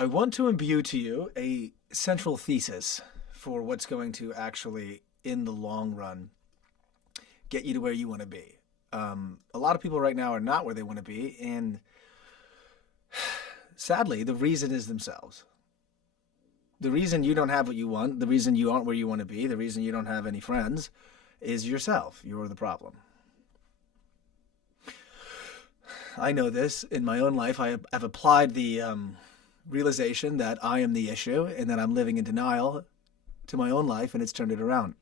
I want to imbue to you a central thesis for what's going to actually, in the long run, get you to where you want to be. A lot of people right now are not where they want to be, and sadly, the reason is themselves. The reason you don't have what you want, the reason you aren't where you want to be, the reason you don't have any friends is yourself. You're the problem. I know this in my own life. I've applied the realization that I am the issue and that I'm living in denial to my own life, and it's turned it around.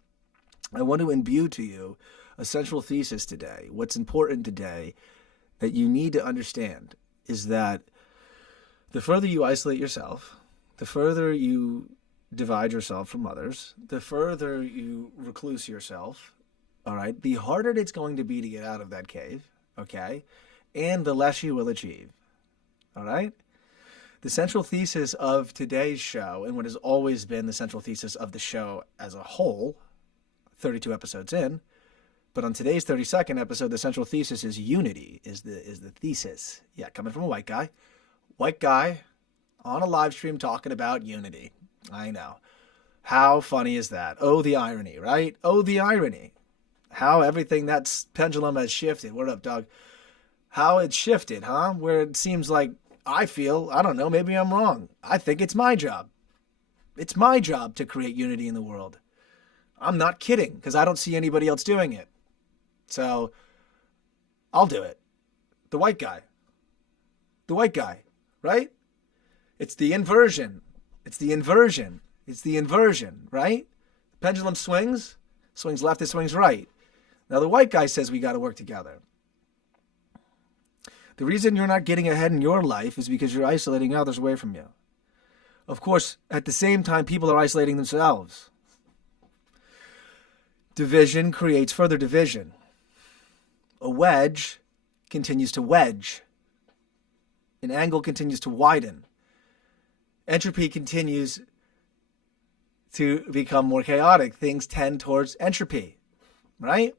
I want to imbue to you a central thesis today. What's important today that you need to understand is that the further you isolate yourself, the further you divide yourself from others, the further you recluse yourself, all right, the harder it's going to be to get out of that cave, okay, and the less you will achieve, all right? The central thesis of today's show, and what has always been the central thesis of the show as a whole, 32 episodes in, but on today's 32nd episode, the central thesis is unity, is the thesis. Yeah, coming from a white guy. White guy on a live stream talking about unity. I know. How funny is that? Oh, the irony, right? Oh, the irony. How everything that's pendulum has shifted. What up, dog? How it shifted, huh? Where it seems like I don't know, maybe I'm wrong. I think it's my job. It's my job to create unity in the world. I'm not kidding, because I don't see anybody else doing it. So, I'll do it. The white guy. The white guy, right? It's the inversion. It's the inversion. It's the inversion, right? Pendulum swings left, it swings right. Now the white guy says we got to work together. The reason you're not getting ahead in your life is because you're isolating others away from you. Of course, at the same time, people are isolating themselves. Division creates further division. A wedge continues to wedge. An angle continues to widen. Entropy continues to become more chaotic. Things tend towards entropy, right?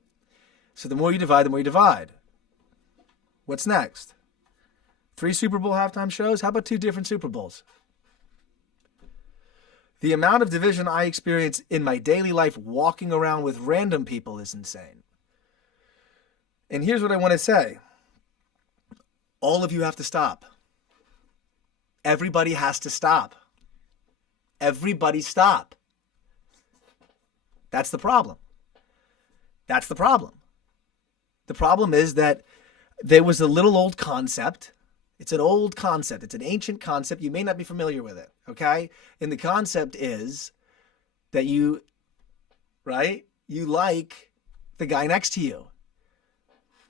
So the more you divide, the more you divide. What's next? 3 Super Bowl halftime shows? How about 2 different Super Bowls? The amount of division I experience in my daily life walking around with random people is insane. And here's what I want to say. All of you have to stop. Everybody has to stop. Everybody stop. That's the problem. That's the problem. The problem is that there was a little old concept. It's an old concept. It's an ancient concept. You may not be familiar with it, okay? And the concept is that you like the guy next to you.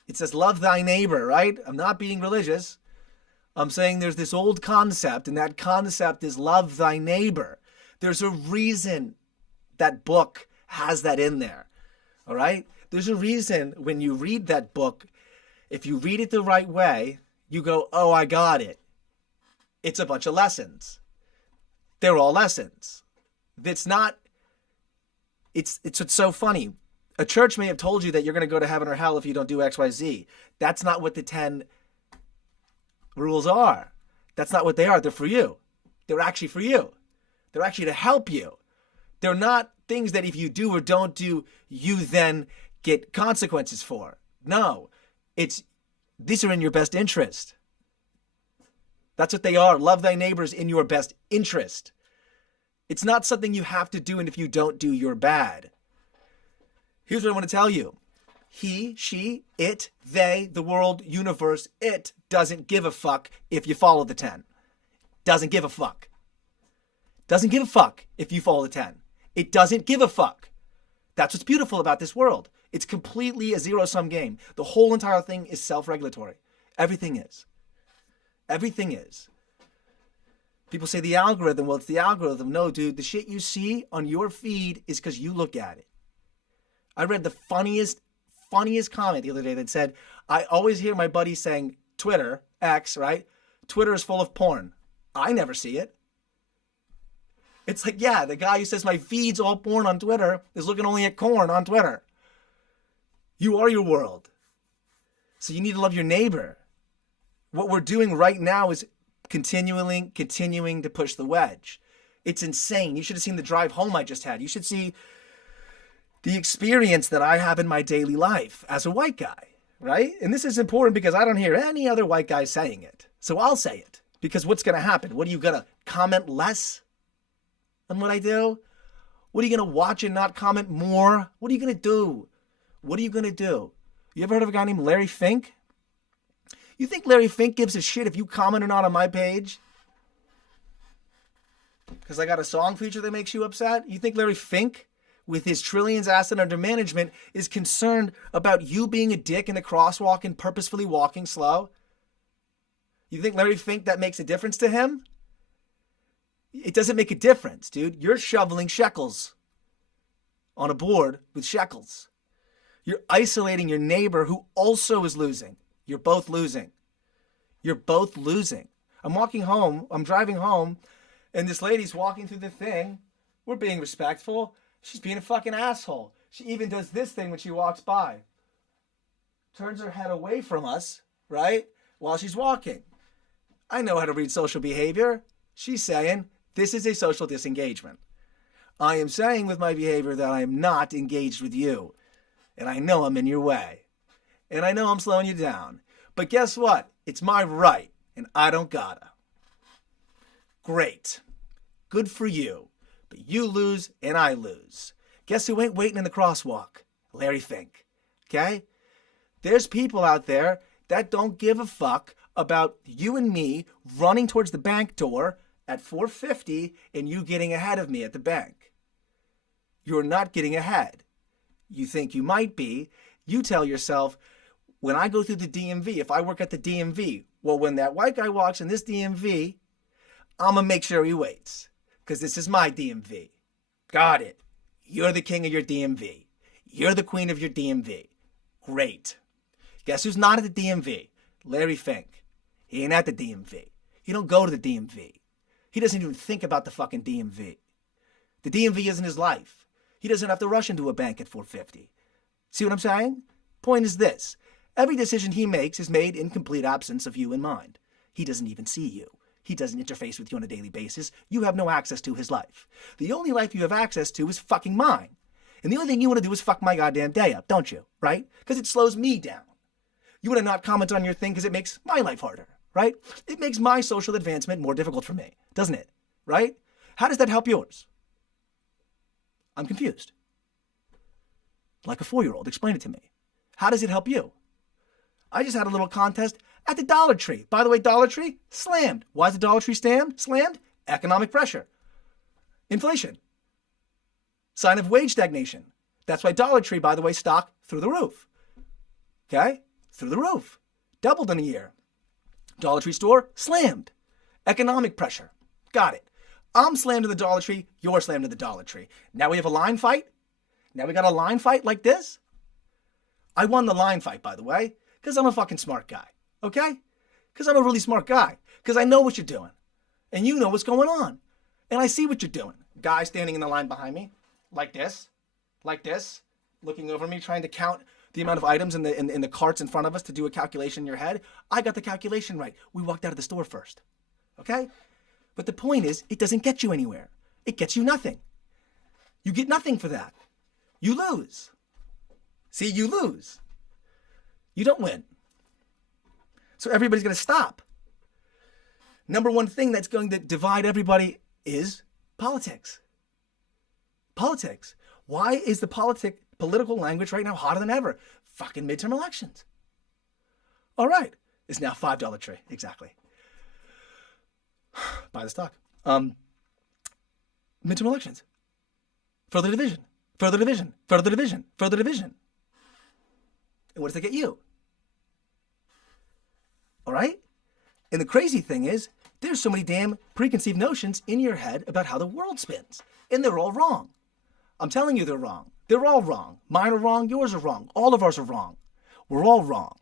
It says, love thy neighbor, right? I'm not being religious. I'm saying there's this old concept, and that concept is love thy neighbor. There's a reason that book has that in there, all right? There's a reason when you read that book, if you read it the right way, you go, oh, I got it. It's a bunch of lessons. They're all lessons. It's what's so funny. A church may have told you that you're going to go to heaven or hell if you don't do X, Y, Z. That's not what the 10 rules are. That's not what they are. They're for you. They're actually for you. They're actually to help you. They're not things that if you do or don't do, you then get consequences for. No, these are in your best interest. That's what they are. Love thy neighbors in your best interest. It's not something you have to do, and if you don't do, you're bad. Here's what I want to tell you. He, she, it, they, the world, universe, it doesn't give a fuck if you follow the 10. Doesn't give a fuck. Doesn't give a fuck if you follow the 10. It doesn't give a fuck. That's what's beautiful about this world. It's completely a zero-sum game. The whole entire thing is self-regulatory. Everything is. Everything is. People say the algorithm. Well, it's the algorithm. No, dude, the shit you see on your feed is because you look at it. I read the funniest comment the other day that said, I always hear my buddies saying, Twitter, X, right? Twitter is full of porn. I never see it. It's like, yeah, the guy who says my feed's all porn on Twitter is looking only at corn on Twitter. You are your world. So you need to love your neighbor. What we're doing right now is continuing to push the wedge. It's insane. You should have seen the drive home I just had. You should see the experience that I have in my daily life as a white guy, right? And this is important because I don't hear any other white guys saying it. So I'll say it, because what's going to happen? What are you going to comment less on what I do? What are you going to watch and not comment more? What are you going to do? What are you going to do? You ever heard of a guy named Larry Fink? You think Larry Fink gives a shit if you comment or not on my page? Because I got a song feature that makes you upset? You think Larry Fink, with his trillions asset under management, is concerned about you being a dick in the crosswalk and purposefully walking slow? You think Larry Fink that makes a difference to him? It doesn't make a difference, dude. You're shoveling shekels on a board with shekels. You're isolating your neighbor who also is losing. You're both losing. You're both losing. I'm walking home. I'm driving home, and this lady's walking through the thing. We're being respectful. She's being a fucking asshole. She even does this thing when she walks by. Turns her head away from us, right? While she's walking. I know how to read social behavior. She's saying, this is a social disengagement. I am saying with my behavior that I am not engaged with you. And I know I'm in your way. And I know I'm slowing you down. But guess what? It's my right. And I don't gotta. Great. Good for you. But you lose and I lose. Guess who ain't waiting in the crosswalk? Larry Fink. Okay? There's people out there that don't give a fuck about you and me running towards the bank door at 4:50 and you getting ahead of me at the bank. You're not getting ahead. You think you might be. You tell yourself, when I go through the DMV, if I work at the DMV, well, when that white guy walks in this DMV, I'm going to make sure he waits. Because this is my DMV. Got it. You're the king of your DMV. You're the queen of your DMV. Great. Guess who's not at the DMV? Larry Fink. He ain't at the DMV. He don't go to the DMV. He doesn't even think about the fucking DMV. The DMV isn't his life. He doesn't have to rush into a bank at 4:50. See what I'm saying? Point is this. Every decision he makes is made in complete absence of you in mind. He doesn't even see you. He doesn't interface with you on a daily basis. You have no access to his life. The only life you have access to is fucking mine. And the only thing you want to do is fuck my goddamn day up, don't you? Right? Because it slows me down. You want to not comment on your thing because it makes my life harder, right? It makes my social advancement more difficult for me, doesn't it? Right? How does that help yours? I'm confused. Like a 4-year-old, explain it to me. How does it help you? I just had a little contest at the Dollar Tree. By the way, Dollar Tree slammed. Why is the Dollar Tree slammed? Economic pressure. Inflation. Sign of wage stagnation. That's why Dollar Tree, by the way, stock through the roof. Okay? Through the roof. Doubled in a year. Dollar Tree store slammed. Economic pressure. Got it. I'm slammed to the Dollar Tree. You're slammed to the Dollar Tree. Now we have a line fight. Now we got a line fight like this. I won the line fight, by the way, because I'm a fucking smart guy. Okay? Because I'm a really smart guy. Because I know what you're doing. And you know what's going on. And I see what you're doing. Guy standing in the line behind me. Like this. Looking over me, trying to count the amount of items in the carts in front of us to do a calculation in your head. I got the calculation right. We walked out of the store first. Okay? But the point is, it doesn't get you anywhere. It gets you nothing. You get nothing for that. You lose. See, you lose. You don't win. So everybody's going to stop. Number one thing that's going to divide everybody is politics. Politics. Why is the political language right now hotter than ever? Fucking midterm elections. All right. It's now $5 tree. Exactly. Buy the stock. Midterm elections. Further division. Further division. Further division. Further division. And what does that get you? All right? And the crazy thing is, there's so many damn preconceived notions in your head about how the world spins. And they're all wrong. I'm telling you they're wrong. They're all wrong. Mine are wrong. Yours are wrong. All of ours are wrong. We're all wrong.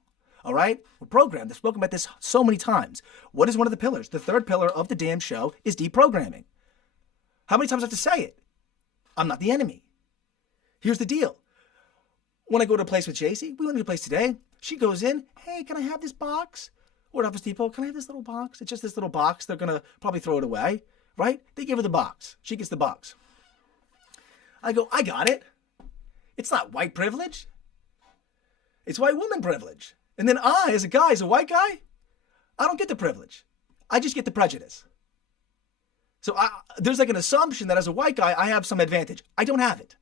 All right? We're programmed. I've spoken about this so many times. What is one of the pillars? The third pillar of the damn show is deprogramming. How many times do I have to say it? I'm not the enemy. Here's the deal. When I go to a place with JC, we went to a place today. She goes in, hey, can I have this box? or at Office Depot, can I have this little box? It's just this little box. They're going to probably throw it away, right? They give her the box. She gets the box. I go, I got it. It's not white privilege. It's white woman privilege. And then I, as a guy, as a white guy, I don't get the privilege. I just get the prejudice. So there's like an assumption that as a white guy, I have some advantage. I don't have it.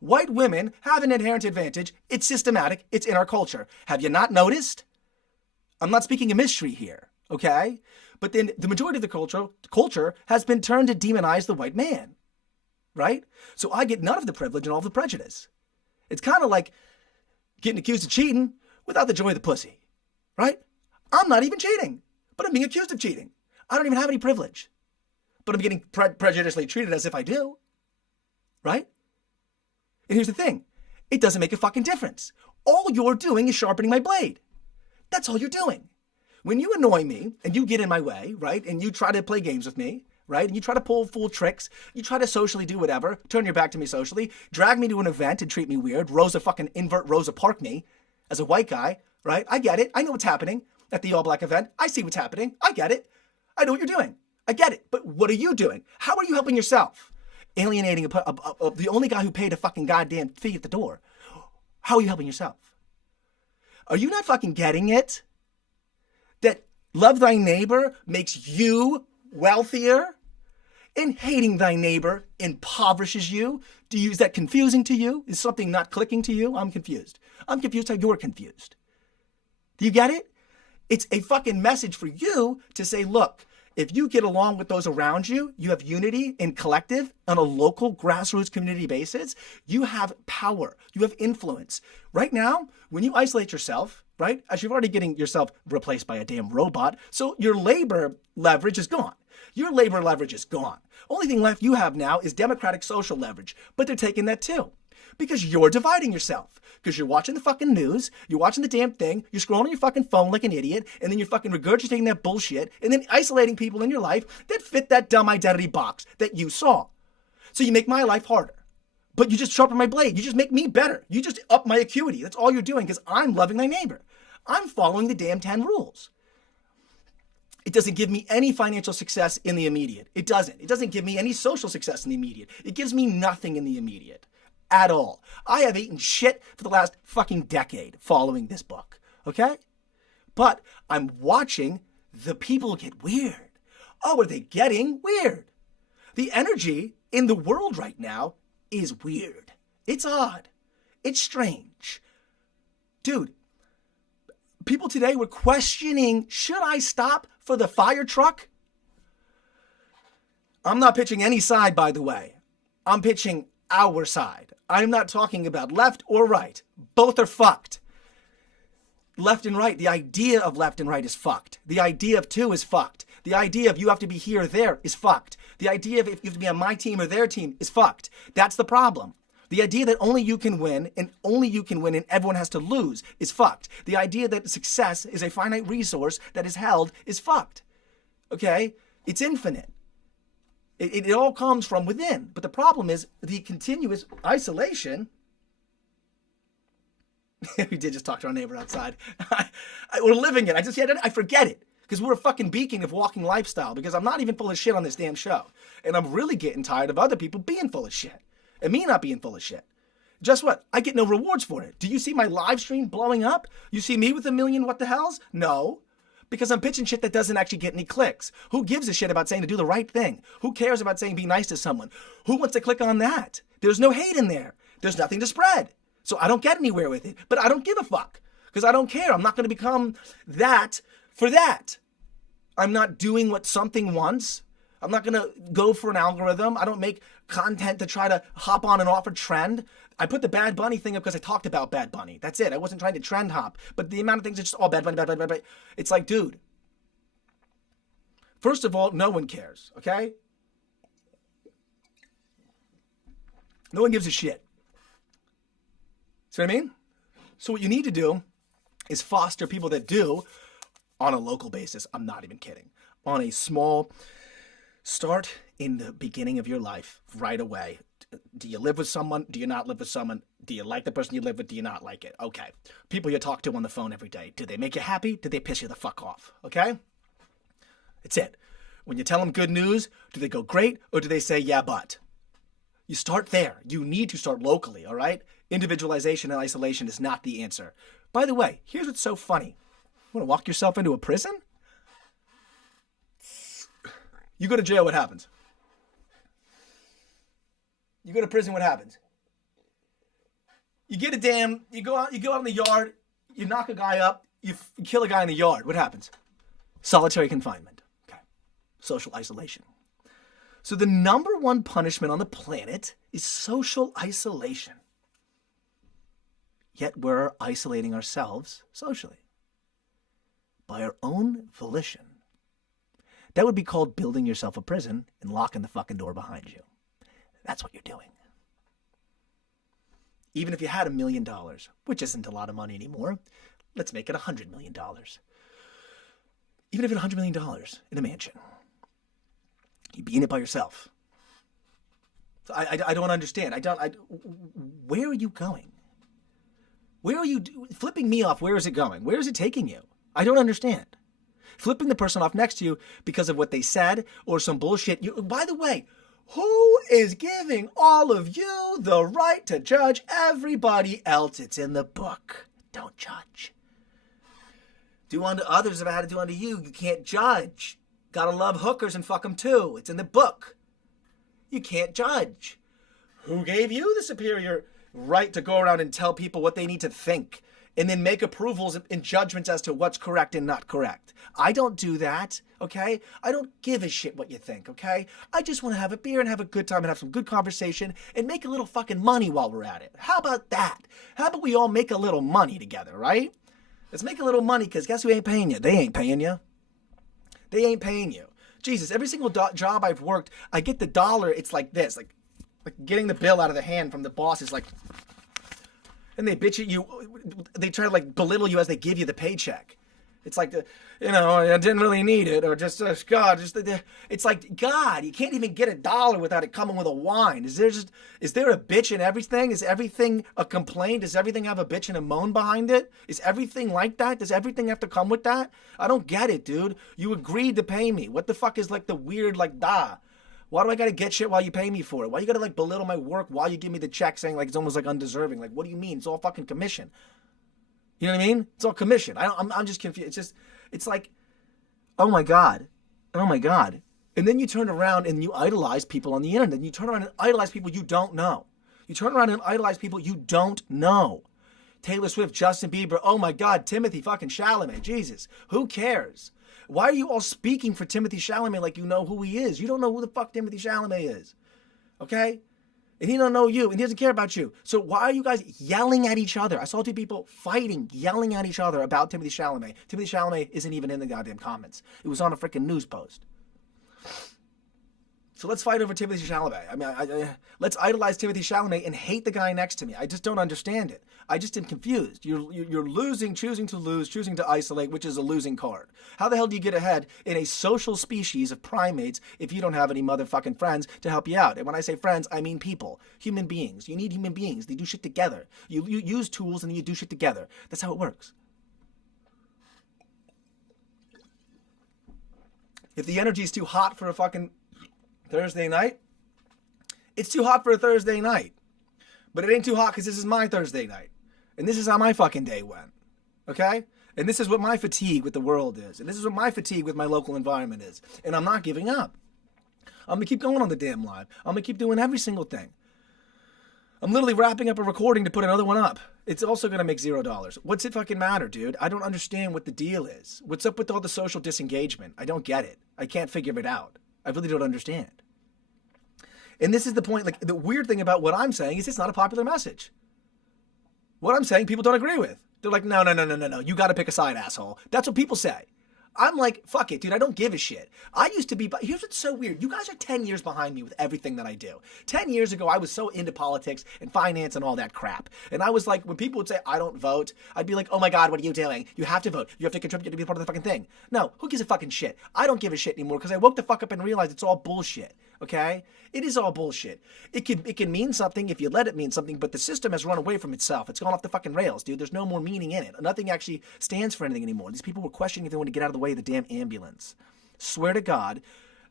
White women have an inherent advantage. It's systematic. It's in our culture. Have you not noticed? I'm not speaking a mystery here, okay? But then the majority of the culture has been turned to demonize the white man, right? So I get none of the privilege and all of the prejudice. It's kind of like getting accused of cheating without the joy of the pussy, right? I'm not even cheating, but I'm being accused of cheating. I don't even have any privilege, but I'm getting prejudicially treated as if I do, right? And here's the thing. It doesn't make a fucking difference. All you're doing is sharpening my blade. That's all you're doing. When you annoy me and you get in my way, right, and you try to play games with me, right, and you try to pull fool tricks, you try to socially do whatever, turn your back to me socially, drag me to an event and treat me weird, invert Rosa Park me as a white guy, right? I get it. I know what's happening at the all-black event. I see what's happening. I get it. I know what you're doing. I get it. But what are you doing? How are you helping yourself? Alienating the only guy who paid a fucking goddamn fee at the door. How are you helping yourself? Are you not fucking getting it? That love thy neighbor makes you wealthier? And hating thy neighbor impoverishes you? Is that confusing to you? Is something not clicking to you? I'm confused. I'm confused how you're confused. Do you get it? It's a fucking message for you to say, look, if you get along with those around you, you have unity and collective on a local grassroots community basis, you have power, you have influence. Right now, when you isolate yourself, right, as you're already getting yourself replaced by a damn robot, so your labor leverage is gone. Your labor leverage is gone. Only thing left you have now is democratic social leverage, but they're taking that too. Because you're dividing yourself. Because you're watching the fucking news, you're watching the damn thing, you're scrolling your fucking phone like an idiot, and then you're fucking regurgitating that bullshit, and then isolating people in your life that fit that dumb identity box that you saw. So you make my life harder. But you just sharpen my blade. You just make me better. You just up my acuity. That's all you're doing because I'm loving my neighbor. I'm following the damn 10 rules. It doesn't give me any financial success in the immediate. It doesn't. It doesn't give me any social success in the immediate. It gives me nothing in the immediate. At all. I have eaten shit for the last fucking decade following this book, okay? But I'm watching the people get weird. Oh, are they getting weird? The energy in the world right now is weird. It's odd. It's strange. Dude, people today were questioning, should I stop for the fire truck? I'm not pitching any side, by the way. I'm pitching our side. I'm not talking about left or right. Both are fucked. Left and right, the idea of left and right is fucked. The idea of two is fucked. The idea of you have to be here or there is fucked. The idea of if you have to be on my team or their team is fucked. That's the problem. The idea that only you can win and everyone has to lose is fucked. The idea that success is a finite resource that is held is fucked. Okay? It's infinite. It all comes from within. But the problem is the continuous isolation. We did just talk to our neighbor outside. We're living it. I forget it. Because we're a fucking beacon of walking lifestyle. Because I'm not even full of shit on this damn show. And I'm really getting tired of other people being full of shit. And me not being full of shit. Guess what? I get no rewards for it. Do you see my live stream blowing up? You see me with 1 million what the hells? No. Because I'm pitching shit that doesn't actually get any clicks. Who gives a shit about saying to do the right thing? Who cares about saying be nice to someone? Who wants to click on that? There's no hate in there. There's nothing to spread. So I don't get anywhere with it. But I don't give a fuck. Because I don't care. I'm not going to become that for that. I'm not doing what something wants. I'm not going to go for an algorithm. I don't make content to try to hop on and off a trend. I put the Bad Bunny thing up because I talked about Bad Bunny. That's it. I wasn't trying to trend hop. But the amount of things, it's just all Bad Bunny, Bad Bunny, Bad Bunny. It's like, dude. First of all, no one cares, okay? No one gives a shit. See what I mean? So what you need to do is foster people that do on a local basis. I'm not even kidding. On a small Start in the beginning of your life right away. Do you live with someone? Do you not live with someone? Do you like the person you live with? Do you not like it? Okay. People you talk to on the phone every day. Do they make you happy? Do they piss you the fuck off? Okay? It's it. When you tell them good news, do they go great or do they say, yeah, but? You start there. You need to start locally, all right? Individualization and isolation is not the answer. By the way, here's what's so funny. You want to walk yourself into a prison? You go to jail, what happens? You go to prison, what happens? You go out in the yard, you knock a guy up, you kill a guy in the yard. What happens? Solitary confinement. Okay. Social isolation. So the number one punishment on the planet is social isolation. Yet we're isolating ourselves socially by our own volition. That would be called building yourself a prison and locking the fucking door behind you. That's what you're doing. Even if you had $1 million, which isn't a lot of money anymore, let's make it $100 million. Even if it's $100 million in a mansion, you'd be in it by yourself. So I don't understand. Where are you going? Where are you flipping me off? Where is it going? Where is it taking you? I don't understand. Flipping the person off next to you because of what they said or some bullshit. By the way, who is giving all of you the right to judge everybody else? It's in the book. Don't judge. Do unto others if I had to do unto you. You can't judge. Gotta love hookers and fuck them too. It's in the book. You can't judge. Who gave you the superior right to go around and tell people what they need to think and then make approvals and judgments as to what's correct and not correct? I don't do that, okay? I don't give a shit what you think, okay? I just want to have a beer and have a good time and have some good conversation and make a little fucking money while we're at it. How about that? How about we all make a little money together, right? Let's make a little money, because guess who ain't paying you? They ain't paying you. They ain't paying you. Jesus, every single job I've worked, I get the dollar, it's like this, like getting the bill out of the hand from the boss is like, and they bitch at you, they try to like belittle you as they give you the paycheck. It's like, I didn't really need it, or just, God, it's like, God, you can't even get $1 without it coming with a whine. Is there a bitch in everything? Is everything a complaint? Does everything have a bitch and a moan behind it? Is everything like that? Does everything have to come with that? I don't get it, dude. You agreed to pay me. What the fuck is like the weird, like, why do I gotta get shit while you pay me for it? Why you gotta like belittle my work while you give me the check saying like it's almost like undeserving? Like, what do you mean? It's all fucking commission. You know what I mean? It's all commission. I'm just confused. It's like, oh my God. And then you turn around and you idolize people on the internet. And you turn around and idolize people you don't know. You turn around and idolize people you don't know. Taylor Swift, Justin Bieber, oh my God, Timothy fucking Chalamet. Jesus, who cares? Why are you all speaking for Timothy Chalamet like you know who he is? You don't know who the fuck Timothy Chalamet is. Okay? And he don't know you, and he doesn't care about you. So why are you guys yelling at each other? I saw two people fighting, yelling at each other about Timothy Chalamet. Timothy Chalamet isn't even in the goddamn comments. It was on a freaking news post. So let's fight over Timothy Chalamet. I mean, let's idolize Timothy Chalamet and hate the guy next to me. I just don't understand it. I just am confused. You're losing, choosing to lose, choosing to isolate, which is a losing card. How the hell do you get ahead in a social species of primates if you don't have any motherfucking friends to help you out? And when I say friends, I mean people, human beings. You need human beings. They do shit together. You use tools and then you do shit together. That's how it works. If the energy is too hot for a fucking Thursday night, it's too hot for a Thursday night. But it ain't too hot because this is my Thursday night. And this is how my fucking day went. Okay? And this is what my fatigue with the world is. And this is what my fatigue with my local environment is. And I'm not giving up. I'm going to keep going on the damn live. I'm going to keep doing every single thing. I'm literally wrapping up a recording to put another one up. It's also going to make $0. What's it fucking matter, dude? I don't understand what the deal is. What's up with all the social disengagement? I don't get it. I can't figure it out. I really don't understand. And this is the point, like, the weird thing about what I'm saying is it's not a popular message. What I'm saying, people don't agree with. They're like, no, you got to pick a side, asshole. That's what people say. I'm like, fuck it, dude. I don't give a shit. I used to be, but here's what's so weird. You guys are 10 years behind me with everything that I do. 10 years ago, I was so into politics and finance and all that crap. And I was like, when people would say, I don't vote, I'd be like, oh my God, what are you doing? You have to vote. You have to contribute to be part of the fucking thing. No, who gives a fucking shit? I don't give a shit anymore because I woke the fuck up and realized it's all bullshit. Okay? It is all bullshit. It can mean something if you let it mean something, but the system has run away from itself. It's gone off the fucking rails, dude. There's no more meaning in it. Nothing actually stands for anything anymore. These people were questioning if they want to get out of the way of the damn ambulance. Swear to God,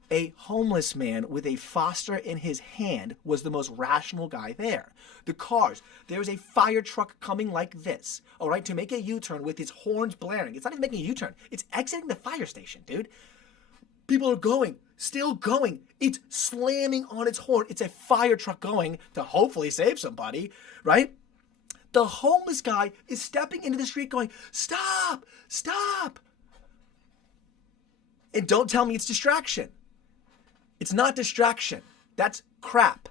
a homeless man with a Foster in his hand was the most rational guy there. The cars, there's a fire truck coming like this, all right, to make a U-turn with its horns blaring. It's not even making a U-turn. It's exiting the fire station, dude. People are going, still going. It's slamming on its horn. It's a fire truck going to hopefully save somebody, right? The homeless guy is stepping into the street going, stop, stop. And don't tell me it's distraction. It's not distraction. That's crap.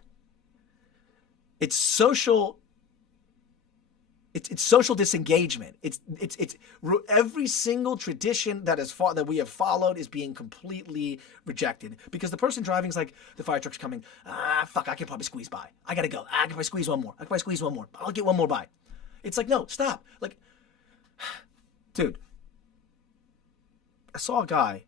It's social. It's social disengagement. It's every single tradition that we have followed is being completely rejected because the person driving is like, the fire truck's coming. Fuck, I can probably squeeze by. I gotta go. I can probably squeeze one more. I'll get one more by. It's like, no, stop. Like, dude, I saw a guy.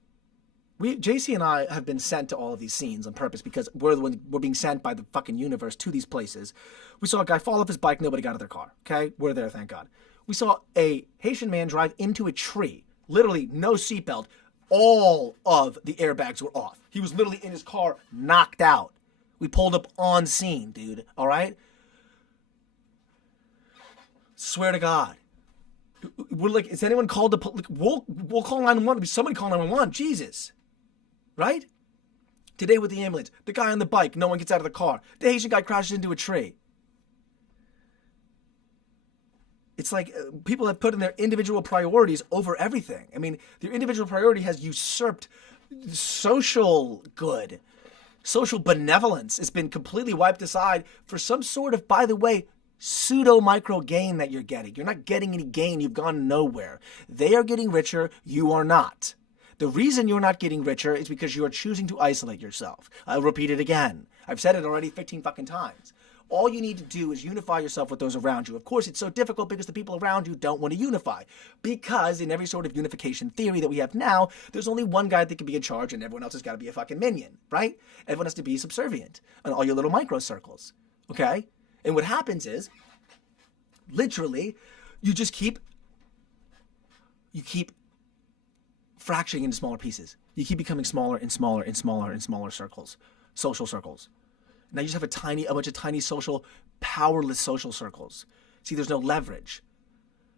JC and I have been sent to all of these scenes on purpose because we're being sent by the fucking universe to these places. We saw a guy fall off his bike. Nobody got out of their car. Okay? We're there, thank God. We saw a Haitian man drive into a tree. Literally no seatbelt. All of the airbags were off. He was literally in his car, knocked out. We pulled up on scene, dude. All right? Swear to God. We're like, is anyone called the police? We'll call 911. Somebody call 911. Jesus. Right? Today with the ambulance, the guy on the bike, no one gets out of the car. The Asian guy crashes into a tree. It's like people have put in their individual priorities over everything. I mean, their individual priority has usurped social good. Social benevolence has been completely wiped aside for some sort of, by the way, pseudo-micro gain that you're getting. You're not getting any gain. You've gone nowhere. They are getting richer. You are not. The reason you're not getting richer is because you are choosing to isolate yourself. I'll repeat it again. I've said it already 15 fucking times. All you need to do is unify yourself with those around you. Of course, it's so difficult because the people around you don't want to unify. Because in every sort of unification theory that we have now, there's only one guy that can be in charge and everyone else has got to be a fucking minion, right? Everyone has to be subservient in all your little micro circles, okay? And what happens is, literally, you keep fracturing into smaller pieces. You keep becoming smaller and smaller and smaller and smaller circles, social circles. Now you just have a bunch of tiny social, powerless social circles. See, there's no leverage.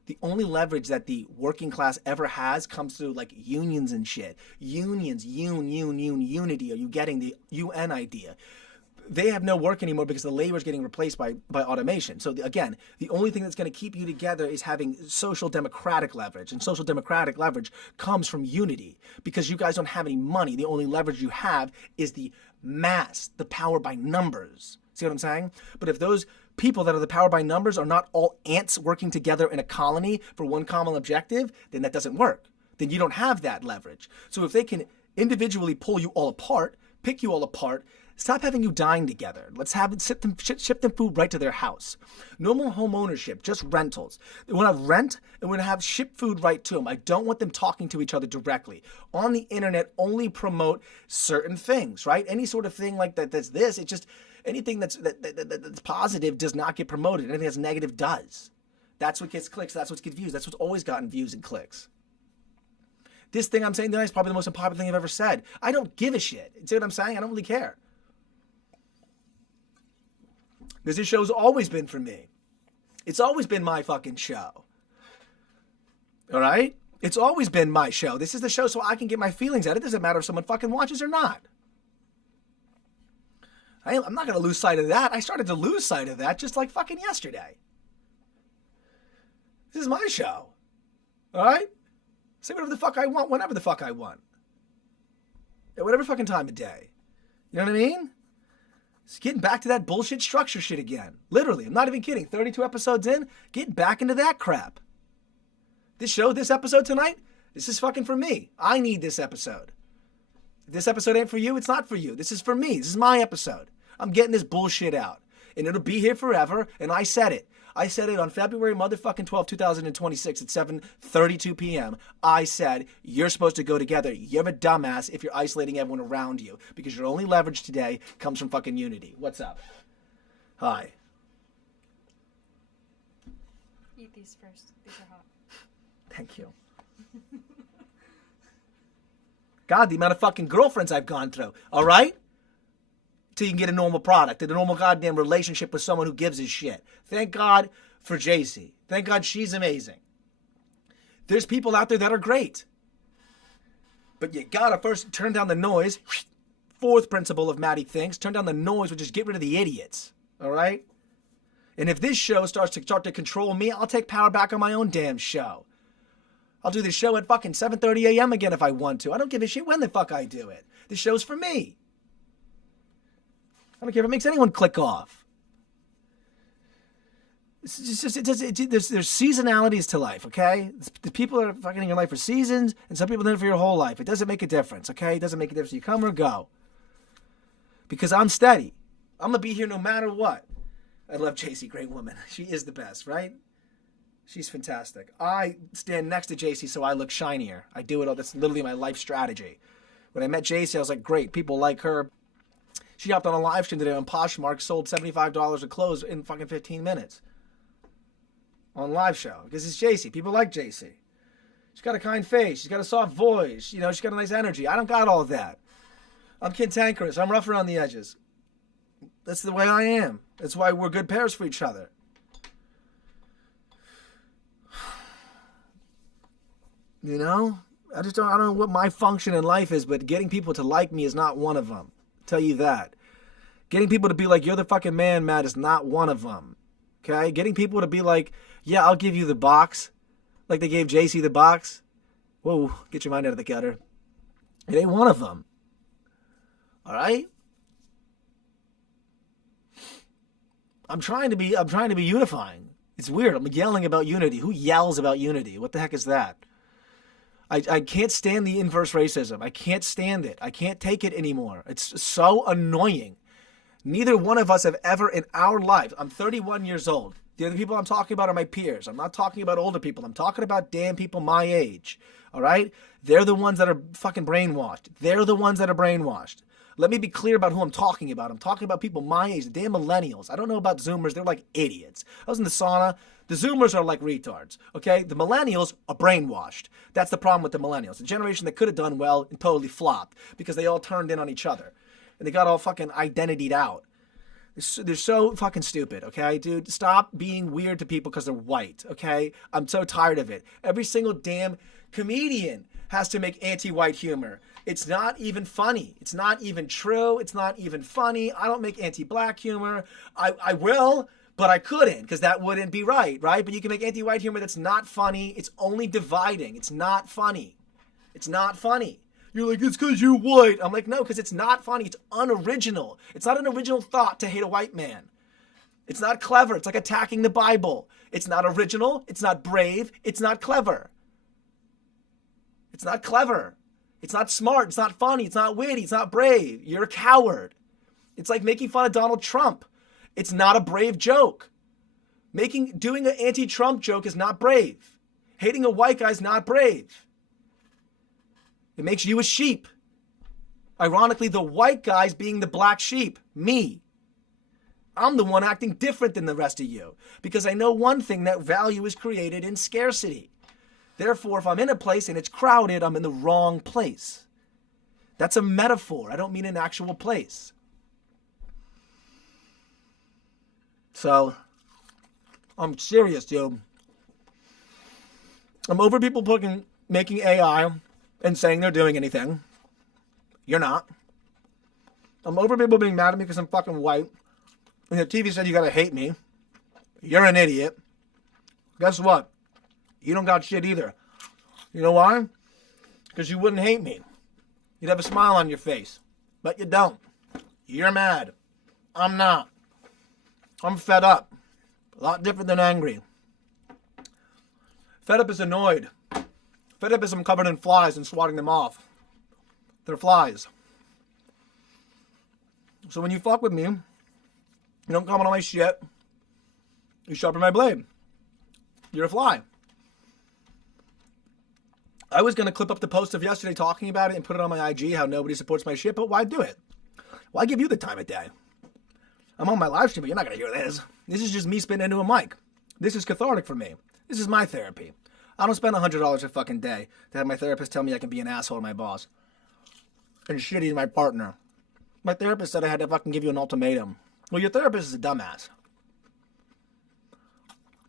The only leverage that the working class ever has comes through like unions and shit. Unions, unity. Are you getting the UN idea? They have no work anymore because the labor is getting replaced by automation. So again, the only thing that's going to keep you together is having social democratic leverage. And social democratic leverage comes from unity because you guys don't have any money. The only leverage you have is the mass, the power by numbers. See what I'm saying? But if those people that are the power by numbers are not all ants working together in a colony for one common objective, then that doesn't work. Then you don't have that leverage. So if they can individually pull you all apart, pick you all apart, stop having you dine together. Let's ship them food right to their house. No more home ownership, just rentals. They want to rent and we're going to have ship food right to them. I don't want them talking to each other directly. On the internet, only promote certain things, right? Any sort of thing like that it's just anything that's positive does not get promoted. Anything that's negative does. That's what gets clicks. That's what gets views. That's what's always gotten views and clicks. This thing I'm saying tonight is probably the most unpopular thing I've ever said. I don't give a shit. See what I'm saying? I don't really care. Because this show's always been for me. It's always been my fucking show. All right? It's always been my show. This is the show so I can get my feelings out. It doesn't matter if someone fucking watches or not. I'm not going to lose sight of that. I started to lose sight of that just like fucking yesterday. This is my show. All right? Say whatever the fuck I want, whenever the fuck I want. At whatever fucking time of day. You know what I mean? It's getting back to that bullshit structure shit again. Literally, I'm not even kidding. 32 episodes in, getting back into that crap. This episode tonight, This is fucking for me. I need this episode. If this episode ain't for you, it's not for you. This is for me. This is my episode. I'm getting this bullshit out. And it'll be here forever. And I said it. I said it on February motherfucking 12, 2026 at 7:32 p.m. I said, you're supposed to go together. You're a dumbass if you're isolating everyone around you. Because your only leverage today comes from fucking unity. What's up? Hi. Eat these first. These are hot. Thank you. God, the amount of fucking girlfriends I've gone through. All right? Till you can get a normal product, a normal goddamn relationship with someone who gives a shit. Thank God for JC. Thank God she's amazing. There's people out there that are great. But you gotta first turn down the noise. Fourth principle of MattyTHINKS, turn down the noise, which is get rid of the idiots. All right? And if this show starts to control me, I'll take power back on my own damn show. I'll do this show at fucking 7:30 a.m. again if I want to. I don't give a shit when the fuck I do it. This show's for me. I don't care if it makes anyone click off. It's just, there's seasonalities to life, okay? The people are fucking in your life for seasons, and some people are in it for your whole life. It doesn't make a difference, okay? It doesn't make a difference. You come or go. Because I'm steady. I'm going to be here no matter what. I love JC, great woman. She is the best, right? She's fantastic. I stand next to JC so I look shinier. I do it all. That's literally my life strategy. When I met JC, I was like, great, people like her. She hopped on a live stream today on Poshmark, sold $75 of clothes in fucking 15 minutes. On live show. Because it's JC. People like JC. She's got a kind face. She's got a soft voice. You know, she's got a nice energy. I don't got all that. I'm cantankerous. I'm rough around the edges. That's the way I am. That's why we're good pairs for each other. You know? I don't know what my function in life is, but getting people to like me is not one of them. I'll tell you that. Getting people to be like, you're the fucking man, Matt, is not one of them. Okay? Getting people to be like, yeah, I'll give you the box. Like they gave JC the box. Whoa, get your mind out of the gutter. It ain't one of them. All right? I'm trying to be unifying. It's weird. I'm yelling about unity. Who yells about unity? What the heck is that? I can't stand the inverse racism. I can't stand it. I can't take it anymore. It's so annoying. Neither one of us have ever in our lives. I'm 31 years old. The other people I'm talking about are my peers. I'm not talking about older people. I'm talking about damn people my age. All right? They're the ones that are fucking brainwashed. They're the ones that are brainwashed. Let me be clear about who I'm talking about. I'm talking about people my age, the damn millennials. I don't know about Zoomers. They're like idiots. I was in the sauna. The Zoomers are like retards, okay? The millennials are brainwashed. That's the problem with the millennials. The generation that could have done well and totally flopped because they all turned in on each other. And they got all fucking identitied out. They're so fucking stupid, okay? Dude, stop being weird to people because they're white, okay? I'm so tired of it. Every single damn comedian has to make anti-white humor. It's not even funny. It's not even true. It's not even funny. I don't make anti-black humor. I will, but I couldn't because that wouldn't be right? But you can make anti-white humor that's not funny. It's only dividing. It's not funny. It's not funny. You're like, it's because you're white. I'm like, no, because it's not funny. It's unoriginal. It's not an original thought to hate a white man. It's not clever. It's like attacking the Bible. It's not original. It's not brave. It's not clever. It's not clever. It's not smart. It's not funny. It's not witty. It's not brave. You're a coward. It's like making fun of Donald Trump. It's not a brave joke. Doing an anti-Trump joke is not brave. Hating a white guy is not brave. It makes you a sheep. Ironically, the white guy's being the black sheep. Me. I'm the one acting different than the rest of you. Because I know one thing, that value is created in scarcity. Therefore, if I'm in a place and it's crowded, I'm in the wrong place. That's a metaphor. I don't mean an actual place. So, I'm serious, dude. I'm over people making AI and saying they're doing anything. You're not. I'm over people being mad at me because I'm fucking white. And the TV said you gotta hate me. You're an idiot. Guess what? You don't got shit either. You know why? Because you wouldn't hate me. You'd have a smile on your face. But you don't. You're mad. I'm not. I'm fed up. A lot different than angry. Fed up is annoyed. Fed Fed up as I'm covered in flies and swatting them off. They're flies. So when you fuck with me, you don't comment on my shit. You sharpen my blade. You're a fly. I was going to clip up the post of yesterday talking about it and put it on my IG, how nobody supports my shit, but why do it? Why give you the time of day? I'm on my live stream, but you're not going to hear this. This is just me spitting into a mic. This is cathartic for me. This is my therapy. I don't spend $100 a fucking day to have my therapist tell me I can be an asshole to my boss. And shitty to my partner. My therapist said I had to fucking give you an ultimatum. Well, your therapist is a dumbass.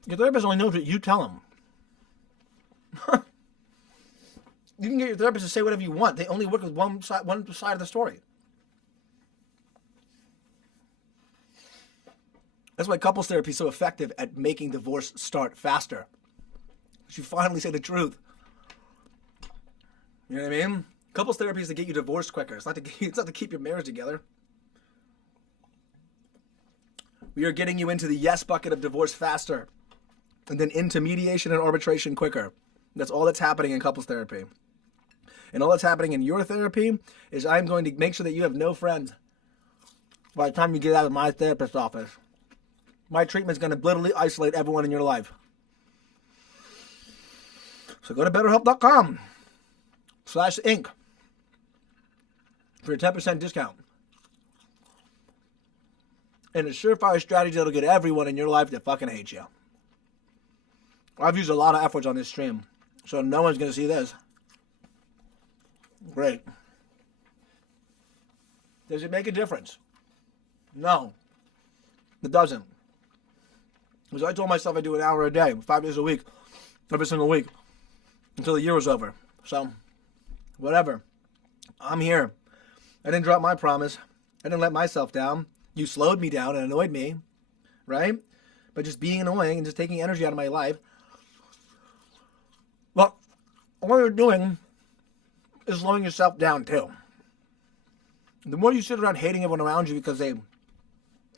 Your therapist only knows what you tell him. You can get your therapist to say whatever you want. They only work with one side of the story. That's why couples therapy is so effective at making divorce start faster. You finally say the truth. You know what I mean? Couples therapy is to get you divorced quicker. It's not to keep your marriage together. We are getting you into the yes bucket of divorce faster. And then into mediation and arbitration quicker. That's all that's happening in couples therapy. And all that's happening in your therapy is I'm going to make sure that you have no friends by the time you get out of my therapist's office. My treatment's going to literally isolate everyone in your life. So go to betterhelp.com/ink for a 10% discount. And a surefire strategy that'll get everyone in your life to fucking hate you. I've used a lot of efforts on this stream, so no one's going to see this. Great. Does it make a difference? No. It doesn't. Because I told myself I'd do an hour a day, 5 days a week, every single week, until the year was over. So, whatever. I'm here. I didn't drop my promise. I didn't let myself down. You slowed me down and annoyed me, right? By just being annoying and just taking energy out of my life. Well, what you're doing is slowing yourself down too. The more you sit around hating everyone around you because they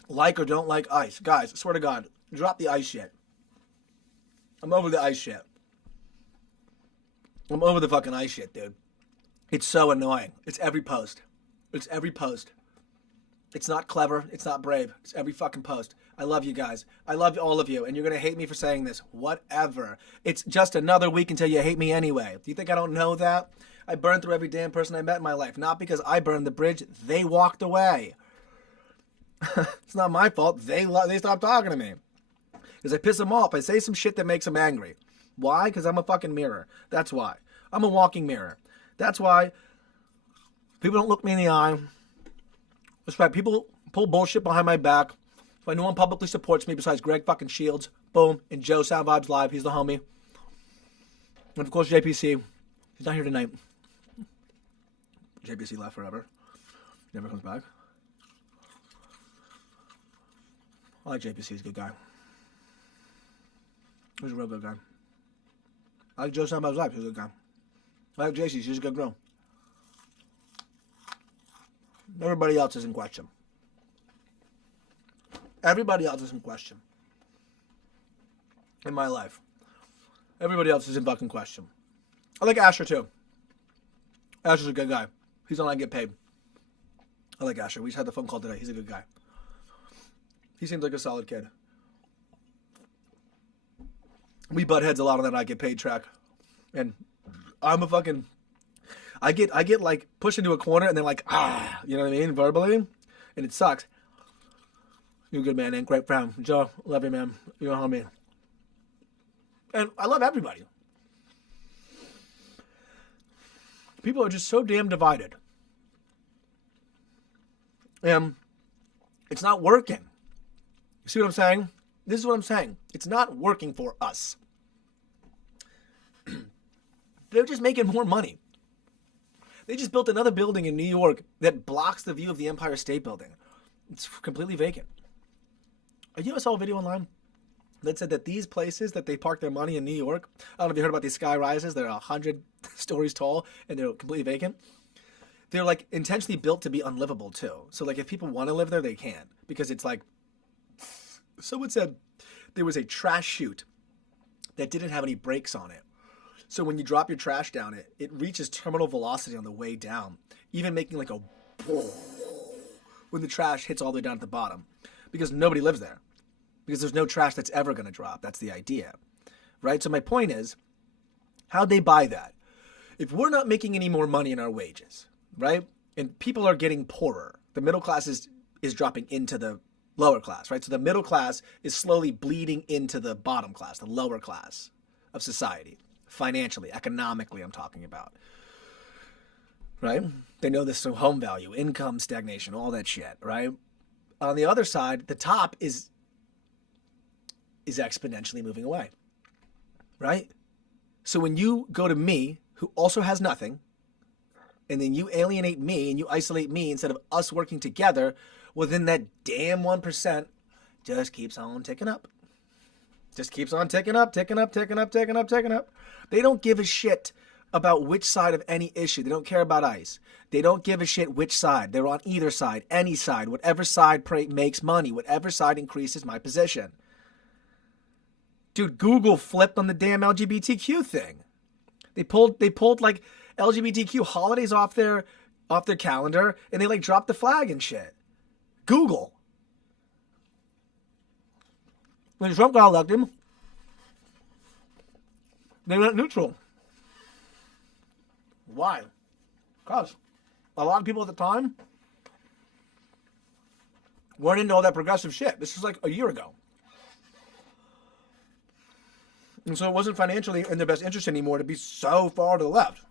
like or don't like ice. Guys, I swear to God, drop the ice shit. I'm over the ice shit. I'm over the fucking ice shit, dude. It's so annoying. It's every post. It's every post. It's not clever. It's not brave. It's every fucking post. I love you guys. I love all of you. And you're going to hate me for saying this. Whatever. It's just another week until you hate me anyway. Do you think I don't know that? I burned through every damn person I met in my life. Not because I burned the bridge. They walked away. It's not my fault. They stopped talking to me. Because I piss them off. I say some shit that makes them angry. Why? Because I'm a fucking mirror. That's why. I'm a walking mirror. That's why people don't look me in the eye. That's why people pull bullshit behind my back. If no one publicly supports me besides Greg fucking Shields, boom, and Joe Sound Vibes Live, he's the homie. And of course JPC, he's not here tonight. JPC left forever. Never comes back. I like JPC, he's a good guy. He's a real good guy. I like Joe Sound Vibes Live, he's a good guy. I like JC, she's a good girl. Everybody else is in question. Everybody else is in question. In my life. Everybody else is in fucking question. I like Asher too. Asher's a good guy. He's on I Get Paid. I like Asher. We just had the phone call today. He's a good guy. He seems like a solid kid. We butt heads a lot on that I Get Paid track. And I'm a fucking... I get like pushed into a corner and then like, you know what I mean? Verbally. And it sucks. You're a good man and great friend. Joe, love you, man. You're a homie. And I love everybody. People are just so damn divided. And it's not working. You see what I'm saying? This is what I'm saying. It's not working for us. They're just making more money. They just built another building in New York that blocks the view of the Empire State Building. It's completely vacant. You know, I saw a video online that said that these places that they park their money in New York, I don't know if you heard about these sky rises, they're 100 stories tall and they're completely vacant. They're like intentionally built to be unlivable too. So like if people want to live there, they can. Because it's like, someone said there was a trash chute that didn't have any brakes on it. So when you drop your trash down, it reaches terminal velocity on the way down, even making like a when the trash hits all the way down at the bottom, because nobody lives there, because there's no trash that's ever going to drop. That's the idea, right? So my point is, how'd they buy that? If we're not making any more money in our wages, right, and people are getting poorer, the middle class is dropping into the lower class, right? So the middle class is slowly bleeding into the bottom class, the lower class of society, financially, economically, I'm talking about, right? They know this, so home value, income stagnation, all that shit, right? On the other side, the top is exponentially moving away, right? So when you go to me, who also has nothing, and then you alienate me and you isolate me instead of us working together, well, then that damn 1% just keeps on ticking up. Just keeps on ticking up, ticking up, ticking up, ticking up, ticking up. They don't give a shit about which side of any issue. They don't care about ICE. They don't give a shit which side. They're on either side, any side, whatever side makes money, whatever side increases my position. Dude, Google flipped on the damn LGBTQ thing. They pulled like LGBTQ holidays off their calendar, and they like dropped the flag and shit. Google. When Trump got elected, they went neutral. Why? Because a lot of people at the time weren't into all that progressive shit. This was like a year ago. And so it wasn't financially in their best interest anymore to be so far to the left.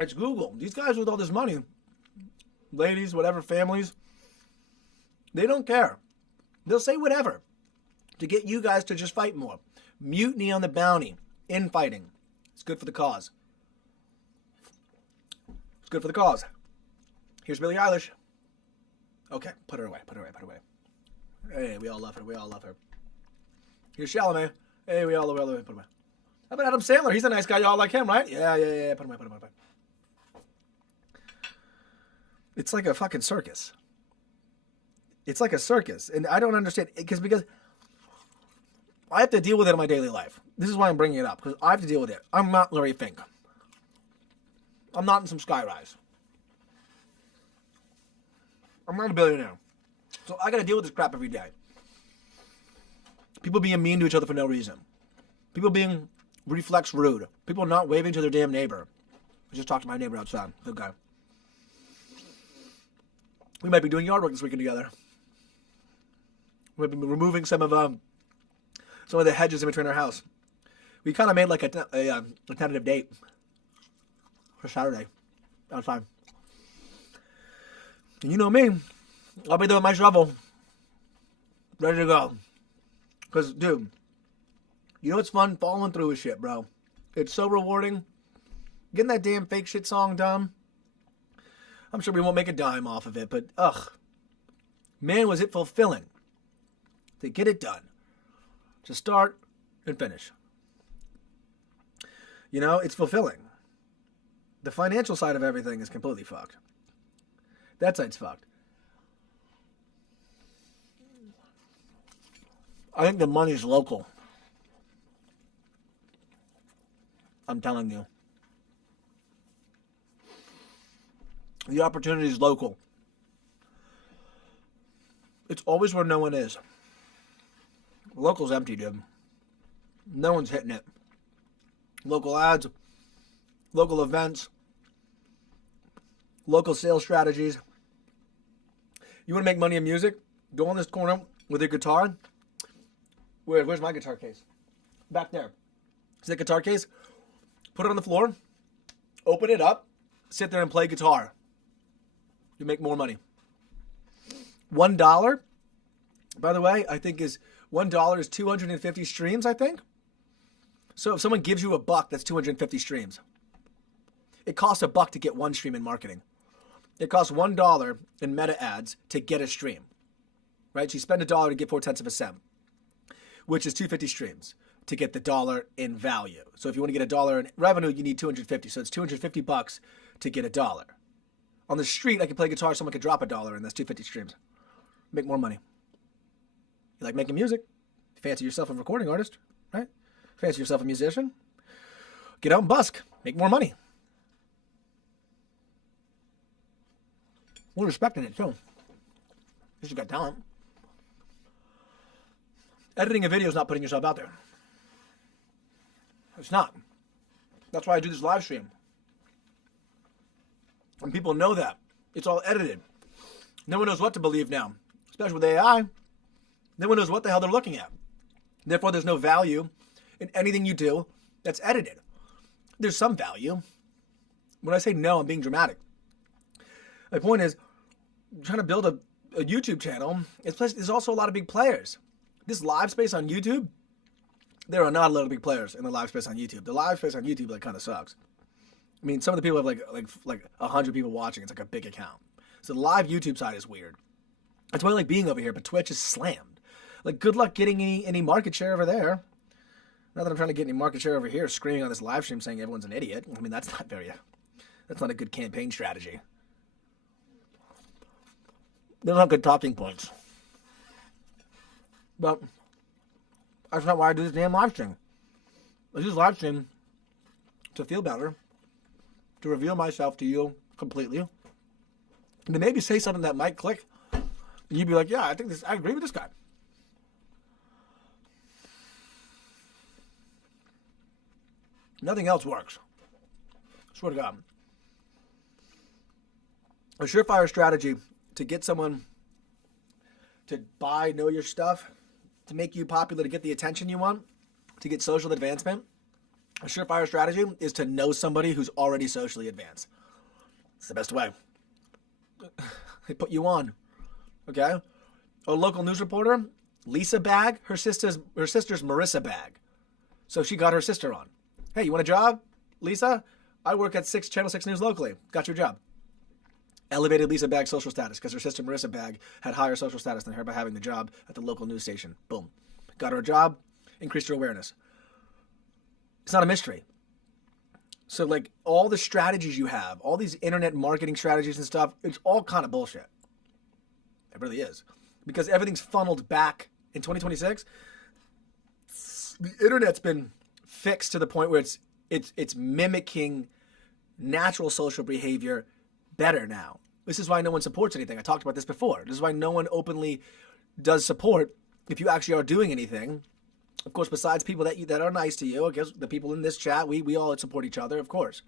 It's Google. These guys with all this money, ladies, whatever, families, they don't care. They'll say whatever to get you guys to just fight more. Mutiny on the bounty, infighting. It's good for the cause. It's good for the cause. Here's Billie Eilish. Okay, put her away, put her away, put her away. Hey, we all love her, we all love her. Here's Chalamet. Hey, we all love her, put her away. How about Adam Sandler? He's a nice guy, y'all like him, right? Yeah, put him away, put him away. It's like a fucking circus. It's like a circus, and I don't understand, because I have to deal with it in my daily life. This is why I'm bringing it up, because I have to deal with it. I'm not Larry Fink. I'm not in some skyrise. I'm not a billionaire. So I got to deal with this crap every day. People being mean to each other for no reason. People being reflex rude. People not waving to their damn neighbor. I just talked to my neighbor outside. Good guy. We might be doing yard work this weekend together. We've been removing some of the hedges in between our house. We kind of made like a tentative date for Saturday outside. And you know me, I'll be there with my shovel, ready to go. Because, dude, you know what's fun? Following through with shit, bro. It's so rewarding. Getting that damn fake shit song done. I'm sure we won't make a dime off of it, but man, was it fulfilling to get it done, to start and finish. You know, it's fulfilling. The financial side of everything is completely fucked. That side's fucked. I think the money's local. I'm telling you. The opportunity is local. It's always where no one is. Local's empty, dude. No one's hitting it. Local ads, local events, local sales strategies. You want to make money in music? Go on this corner with your guitar. Where's my guitar case? Back there. See that guitar case? Put it on the floor. Open it up. Sit there and play guitar. You make more money. $1, by the way, I think is $1 is 250 streams, I think. So if someone gives you $1, that's 250 streams. It costs $1 to get one stream in marketing. It costs $1 in meta ads to get a stream. Right? So you spend $1 to get 0.4 cents, which is 250 streams to get the dollar in value. So if you want to get $1 in revenue, you need 250. So it's $250 to get $1. On the street, I could play guitar, someone could drop $1, and that's 250 streams. Make more money. You like making music? Fancy yourself a recording artist, right? Fancy yourself a musician? Get out and busk. Make more money. We're respecting it, too. Because you got talent. Editing a video is not putting yourself out there. It's not. That's why I do this live stream. And people know that. It's all edited. No one knows what to believe now. Especially with AI. No one knows what the hell they're looking at. Therefore, there's no value in anything you do that's edited. There's some value. When I say no, I'm being dramatic. My point is, trying to build a YouTube channel, there's also a lot of big players. This live space on YouTube, there are not a lot of big players in the live space on YouTube. The live space on YouTube like kind of sucks. I mean, some of the people have like 100 people watching. It's like a big account. So the live YouTube side is weird. That's why I like being over here, but Twitch is slammed. Like, good luck getting any market share over there. Not that I'm trying to get any market share over here, screaming on this live stream saying everyone's an idiot. I mean, that's not a good campaign strategy. They're not good talking points. But that's not why I do this damn live stream. I do this live stream to feel better, to reveal myself to you completely, and to maybe say something that might click. And you'd be like, yeah, I agree with this guy. Nothing else works. I swear to God. A surefire strategy to get someone to know your stuff, to make you popular, to get the attention you want, to get social advancement, a surefire strategy is to know somebody who's already socially advanced. It's the best way. They put you on. Okay? A local news reporter, Lisa Bag, her sister's Marissa Bag. So she got her sister on. Hey, you want a job, Lisa? I work at Channel 6 News locally. Got your job. Elevated Lisa Bag's social status because her sister Marissa Bag had higher social status than her by having the job at the local news station. Boom. Got her a job, increased her awareness. It's not a mystery. So, like, all the strategies you have, all these internet marketing strategies and stuff, it's all kind of bullshit. It really is. Because everything's funneled back in 2026. The internet's been fixed to the point where it's mimicking natural social behavior better now. This is why no one supports anything. I talked about this before. This is why no one openly does support if you actually are doing anything. Of course, besides people that are nice to you, I guess the people in this chat, we all support each other, of course.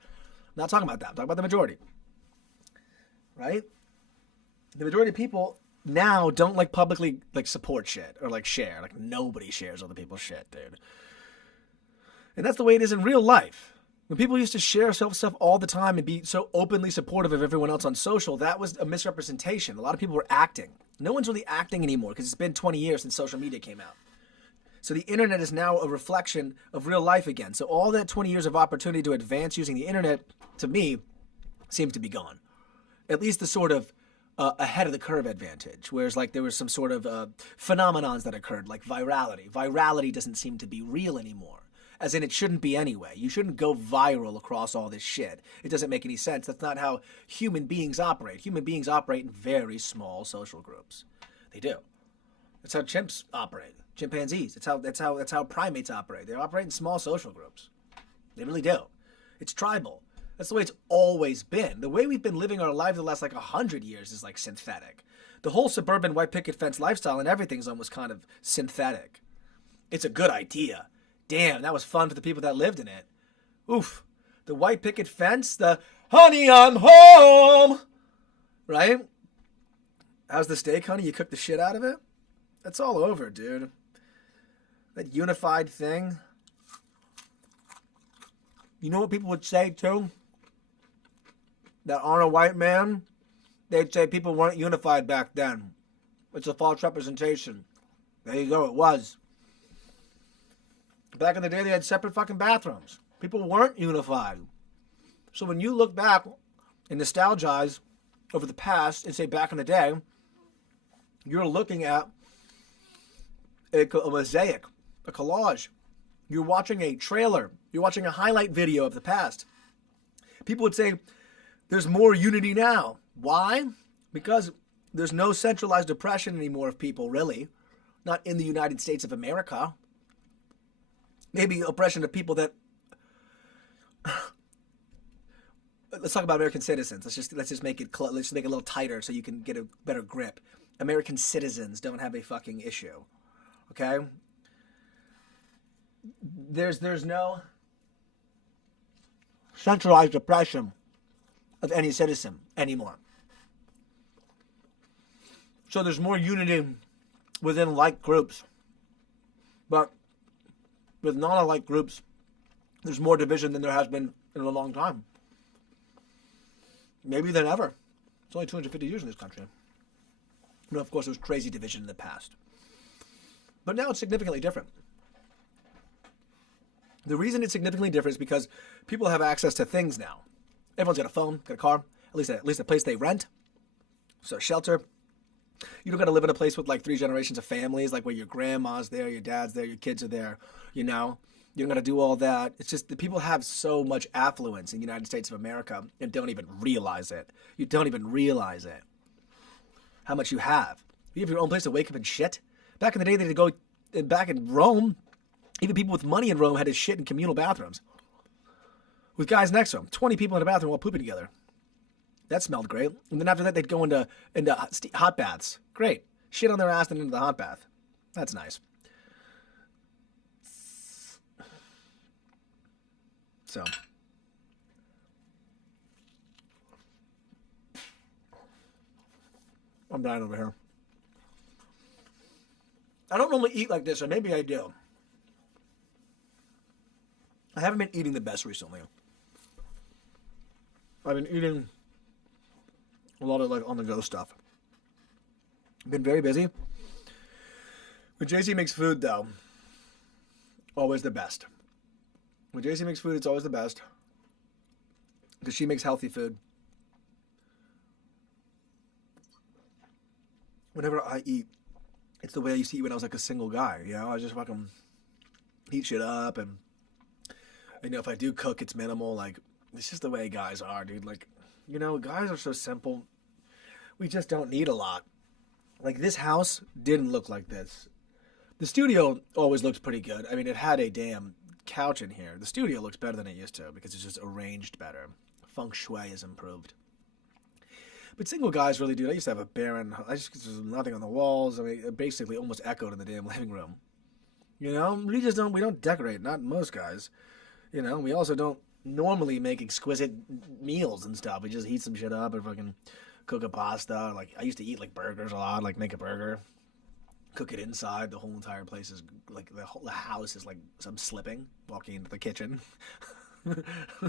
I'm not talking about that. I'm talking about the majority. Right? The majority of people now don't like publicly support shit or share. Like, nobody shares other people's shit, dude. And that's the way it is in real life. When people used to share stuff all the time and be so openly supportive of everyone else on social, that was a misrepresentation. A lot of people were acting. No one's really acting anymore because it's been 20 years since social media came out. So the internet is now a reflection of real life again. So all that 20 years of opportunity to advance using the internet, to me, seems to be gone. At least the sort of ahead of the curve advantage. Whereas there was some sort of phenomenons that occurred, like virality. Virality doesn't seem to be real anymore. As in, it shouldn't be anyway. You shouldn't go viral across all this shit. It doesn't make any sense. That's not how human beings operate. Human beings operate in very small social groups. They do. That's how chimps operate. Chimpanzees. That's how primates operate. They operate in small social groups. They really do. It's tribal. That's the way it's always been. The way we've been living our lives the last 100 years is synthetic. The whole suburban white picket fence lifestyle and everything's almost kind of synthetic. It's a good idea. Damn, that was fun for the people that lived in it. Oof. The white picket fence, the honey, I'm home. Right? How's the steak, honey? You cooked the shit out of it? That's all over, dude. That unified thing. You know what people would say, too? That aren't a white man? They'd say people weren't unified back then. It's a false representation. There you go, it was. Back in the day, they had separate fucking bathrooms. People weren't unified. So when you look back and nostalgize over the past and say back in the day, you're looking at a mosaic, a collage. You're watching a trailer. You're watching a highlight video of the past. People would say there's more unity now. Why? Because there's no centralized oppression anymore of people, really. Not in the United States of America. maybe oppression of people that. Let's talk about American citizens. Let's just make it let's make it a little tighter so you can get a better grip. American citizens don't have a fucking issue. Okay? There's no centralized oppression of any citizen anymore. So there's more unity within like groups. But with non-alike groups, there's more division than there has been in a long time. Maybe than ever. It's only 250 years in this country. You know, of course, there was crazy division in the past. But now it's significantly different. The reason it's significantly different is because people have access to things now. Everyone's got a phone, got a car, at least a place they rent. So shelter. You don't got to live in a place with like 3 generations of families, like where your grandma's there, your dad's there, your kids are there, you know. You don't got to do all that. It's just that people have so much affluence in the United States of America and don't even realize it. You don't even realize it. How much you have. You have your own place to wake up and shit. Back in the day, they'd go back in Rome. Even people with money in Rome had to shit in communal bathrooms with guys next to them. 20 people in a bathroom all pooping together. That smelled great. And then after that, they'd go into hot baths. Great. Shit on their ass and into the hot bath. That's nice. So. I'm dying over here. I don't normally eat like this, or maybe I do. I haven't been eating the best recently. I've been eating a lot of like on-the-go stuff. I've been very busy. When JC makes food, though, always the best. When JC makes food, it's always the best. Because she makes healthy food. Whenever I eat, it's the way I used to eat when I was like a single guy. You know, I just fucking heat shit up. And, you know, if I do cook, it's minimal. Like, it's just the way guys are, dude. Like, you know, guys are so simple. We just don't need a lot. Like, this house didn't look like this. The studio always looks pretty good. I mean, it had a damn couch in here. The studio looks better than it used to because it's just arranged better. Feng shui is improved. But single guys really, dude, I used to have a barren, there's nothing on the walls. I mean, it basically almost echoed in the damn living room. You know, we don't decorate, not most guys. You know, we also don't normally make exquisite meals and stuff. We just heat some shit up and fucking cook a pasta. Like, I used to eat like burgers a lot, like make a burger, cook it inside. The whole entire place is like, the house is like, I'm slipping walking into the kitchen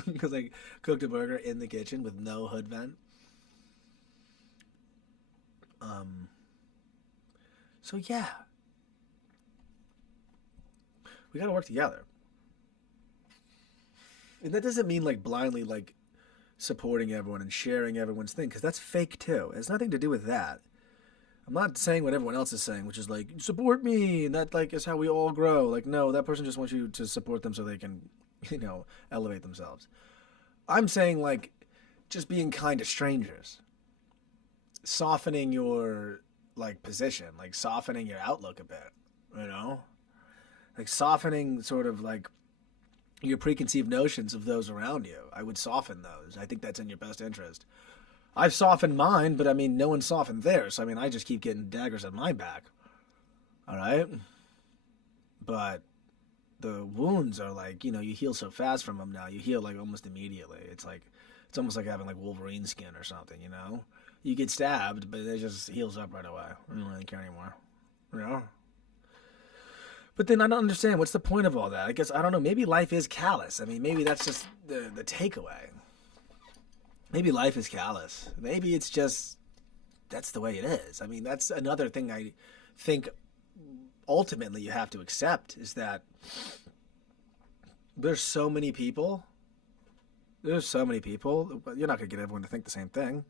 because I cooked a burger in the kitchen with no hood vent. So yeah, we gotta work together. And that doesn't mean like blindly like supporting everyone and sharing everyone's thing, because that's fake too. It has nothing to do with that. I'm not saying what everyone else is saying, which is like, support me, and that like is how we all grow. Like, no, that person just wants you to support them so they can, you know, elevate themselves. I'm saying like just being kind to strangers. Softening your like position, like softening your outlook a bit, you know, like softening sort of like your preconceived notions of those around you. I would soften those. I think that's in your best interest. I've softened mine, but I mean, no one softened theirs. So, I mean, I just keep getting daggers at my back. All right. But the wounds are like, you know, you heal so fast from them now. You heal like almost immediately. It's almost like having like Wolverine skin or something, you know? You get stabbed, but it just heals up right away. I don't really care anymore. You know? But then I don't understand. What's the point of all that? I guess, I don't know. Maybe life is callous. I mean, maybe that's just the takeaway. Maybe life is callous. Maybe it's just, that's the way it is. I mean, that's another thing I think ultimately you have to accept is that there's so many people. There's so many people. You're not going to get everyone to think the same thing.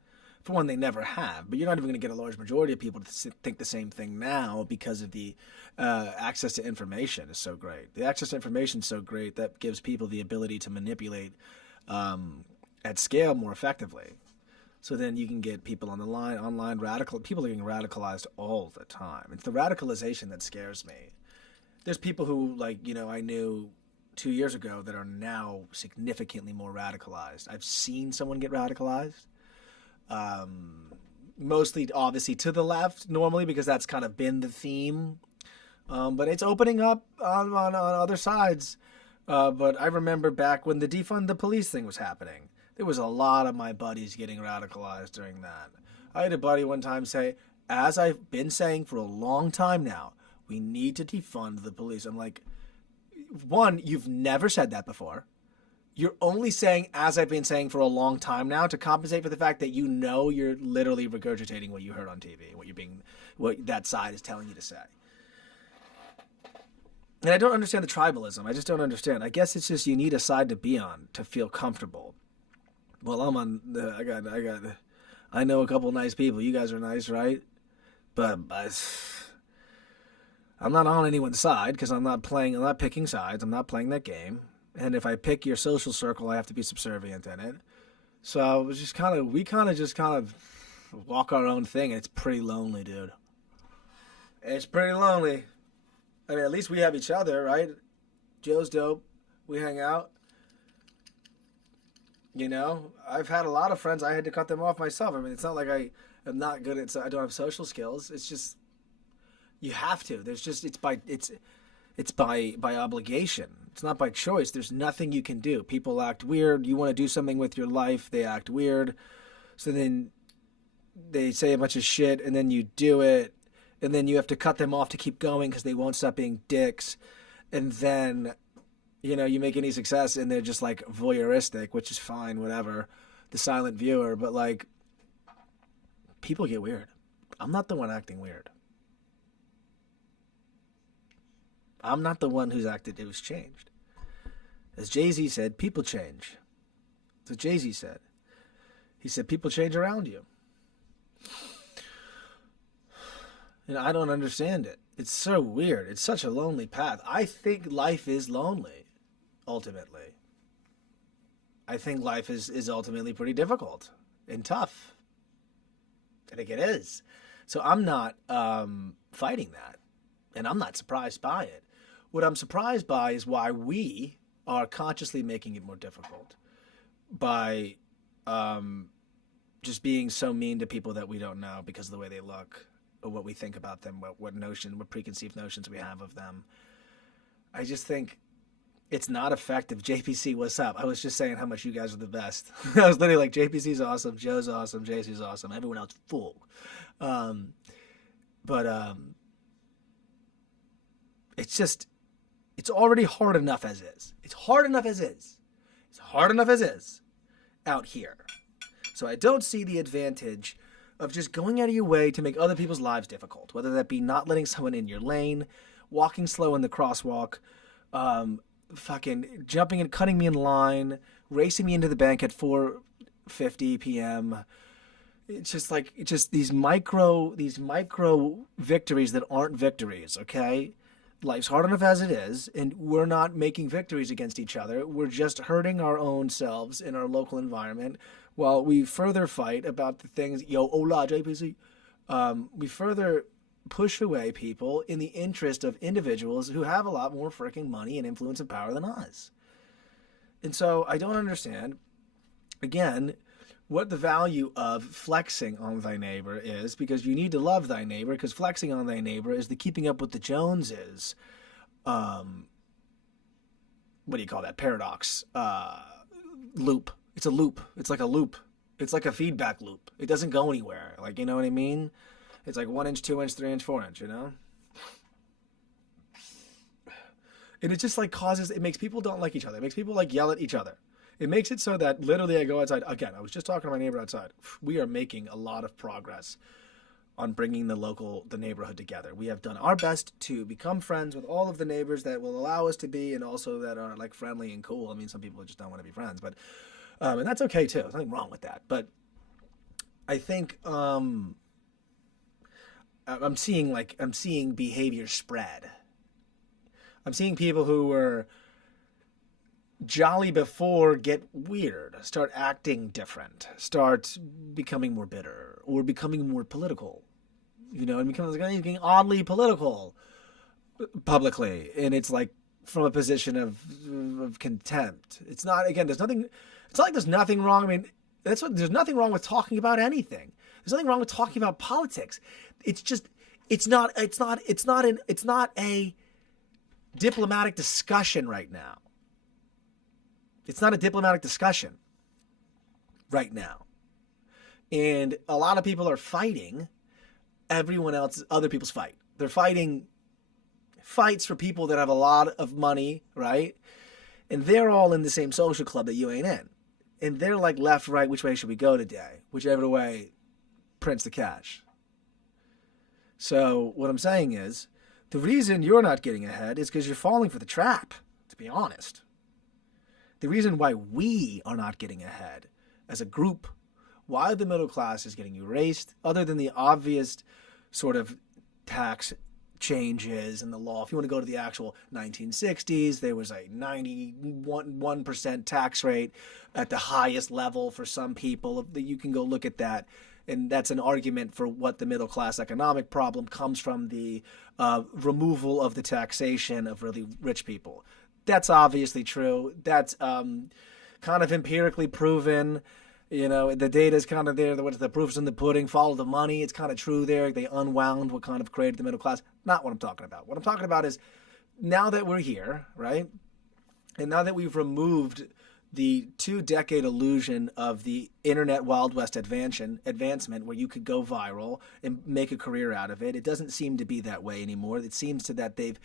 For one, they never have, but you're not even going to get a large majority of people to think the same thing now because of the access to information is so great. The access to information is so great that gives people the ability to manipulate at scale more effectively. So then you can get people on the line, online people are getting radicalized all the time. It's the radicalization that scares me. There's people who, like, you know, I knew 2 years ago that are now significantly more radicalized. I've seen someone get radicalized. Mostly, obviously, to the left normally because that's kind of been the theme. But it's opening up on other sides. But I remember back when the defund the police thing was happening, there was a lot of my buddies getting radicalized during that. I had a buddy one time say, as I've been saying for a long time now, we need to defund the police. I'm like, one, you've never said that before. You're only saying, as I've been saying for a long time now, to compensate for the fact that you know you're literally regurgitating what you heard on TV, what that side is telling you to say. And I don't understand the tribalism. I just don't understand. I guess it's just you need a side to be on to feel comfortable. Well, I'm on the. I know a couple nice people. You guys are nice, right? But I'm not on anyone's side because I'm not picking sides. I'm not playing that game. And if I pick your social circle, I have to be subservient in it. So it was just we just walk our own thing. And it's pretty lonely, dude. It's pretty lonely. I mean, at least we have each other, right? Joe's dope. We hang out. You know, I've had a lot of friends. I had to cut them off myself. I mean, it's not like I am not good at. I don't have social skills. It's just you have to. There's just it's by obligation. It's not by choice. There's nothing you can do. People act weird. You want to do something with your life, they act weird. So then they say a bunch of shit, and then you do it. And then you have to cut them off to keep going because they won't stop being dicks. And then, you know, you make any success and they're just like voyeuristic, which is fine, whatever. The silent viewer. But like, people get weird. I'm not the one acting weird. I'm not the one who's changed. As Jay-Z said, people change. That's what Jay-Z said. He said, people change around you. And I don't understand it. It's so weird. It's such a lonely path. I think life is lonely, ultimately. I think life is ultimately pretty difficult and tough. I think it is. So I'm not fighting that. And I'm not surprised by it. What I'm surprised by is why we are consciously making it more difficult by just being so mean to people that we don't know because of the way they look. Or what we think about them, what preconceived notions we have of them. I just think it's not effective. JPC, what's up? I was just saying how much you guys are the best. I was literally like, JPC's awesome, Joe's awesome, JC's awesome, everyone else full. It's already hard enough as is. It's hard enough as is. It's hard enough as is out here. So I don't see the advantage of just going out of your way to make other people's lives difficult, whether that be not letting someone in your lane, walking slow in the crosswalk, fucking jumping and cutting me in line, racing me into the bank at 4:50 p.m. It's just these micro victories that aren't victories, okay? Life's hard enough as it is, and we're not making victories against each other. We're just hurting our own selves in our local environment while we further fight about the things, hola, JPC. We further push away people in the interest of individuals who have a lot more freaking money and influence and power than us. And so I don't understand, again, what the value of flexing on thy neighbor is, because you need to love thy neighbor, because flexing on thy neighbor is the keeping up with the Joneses. What do you call that? Paradox. Loop. It's a loop. It's like a loop. It's like a feedback loop. It doesn't go anywhere. Like, you know what I mean? It's like 1 inch, 2 inch, 3 inch, 4 inch, you know? And it just like it makes people don't like each other. It makes people like yell at each other. It makes it so that literally I go outside. Again, I was just talking to my neighbor outside. We are making a lot of progress on bringing the neighborhood together. We have done our best to become friends with all of the neighbors that will allow us to be, and also that are like friendly and cool. I mean, some people just don't want to be friends, but and that's okay too. There's nothing wrong with that. But I think I'm seeing behavior spread. I'm seeing people who were jolly before get weird, start acting different, start becoming more bitter, or becoming more political. You know, and becomes getting oddly political publicly. And it's like, from a position of contempt. It's not, again, there's nothing, it's not like there's nothing wrong. I mean, there's nothing wrong with talking about anything. There's nothing wrong with talking about politics. It's just, it's not a diplomatic discussion right now. It's not a diplomatic discussion right now. And a lot of people are fighting other people's fight. They're fighting fights for people that have a lot of money, right? And they're all in the same social club that you ain't in. And they're like left, right, which way should we go today? Whichever way prints the cash. So what I'm saying is, the reason you're not getting ahead is because you're falling for the trap, to be honest. The reason why we are not getting ahead as a group, why the middle class is getting erased, other than the obvious sort of tax changes in the law. If you want to go to the actual 1960s, there was a 91% tax rate at the highest level for some people. You can go look at that. And that's an argument for what the middle class economic problem comes from, the removal of the taxation of really rich people. That's obviously true. That's kind of empirically proven. You know, the data is kind of there. The proof's in the pudding. Follow the money. It's kind of true there. They unwound what kind of created the middle class. Not what I'm talking about. What I'm talking about is now that we're here, right? And now that we've removed the 2-decade illusion of the internet Wild West advancement where you could go viral and make a career out of it, it doesn't seem to be that way anymore. It seems to that the